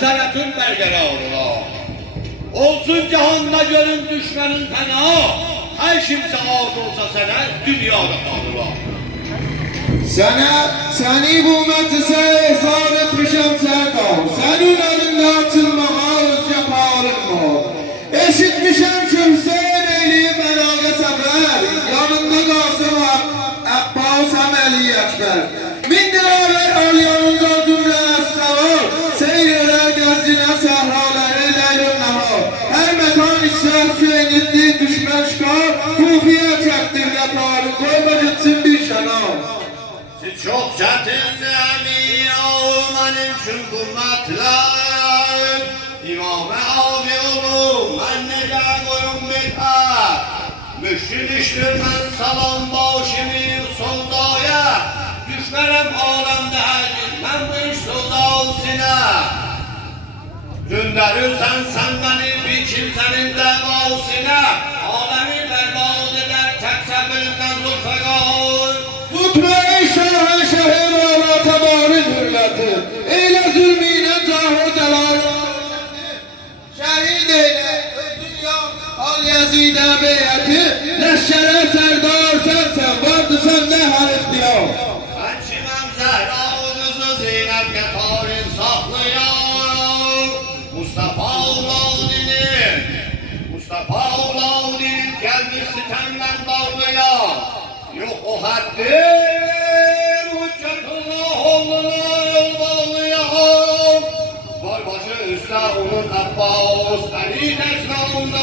saltanatın berqərarı. Olsun cihanda görün düşmənin fəna, hər kimsə ad olsa sənə dünyada qalılar. Səni bu məclisə ehsan etmişəm Sərkal, sənin önündə açılmağa özgə parım var. Eşitmişəm ki Hüseyin eyliyib əlaqə səfər, yanında qalsın Əbbas Əməli Əkbər. Min dilavər al yanında cümlə əsrəvar, seyr elər gəzinə səhraları ləyl-ü nəhar. Hər məkan işlər Hüseynidli düşmən şikar, Kufiyə çəkdir qatarı, qoyma gitsin bir şənar. Çok çətindir əmin mənim üçün bu mətləm. İmam-ı abi olum, mən necə qoyum bitər. Müşkül işdir mən salam başımı soldaya. Düşmərəm aləmdə hər gün, mən bu iş soldal sinə. Göndərirsən sən məni bir kimsənin dəval sinə. Aləmi bərbad edər tək səbirimdən zulfəqar. Tutma ey şahı şəhər ala təbarın hürləti, eylə zülmünə cahı cəlalı. Şəhid eylə özün yan, al Yezidə beyyəti, ləşkərə sərdar sənsən, vardı səndə hər ixtiyar. Mən kiməm Zəhra qızı Zeynəb Qətarin saxlayan, Mustafa Ulavdinin gəlmiş sitəmdən bağlayan. Yok o haddim, Hüccetullah oğluna yol bağlayan. Var başı üstə onun Abbas, Əli təsnağında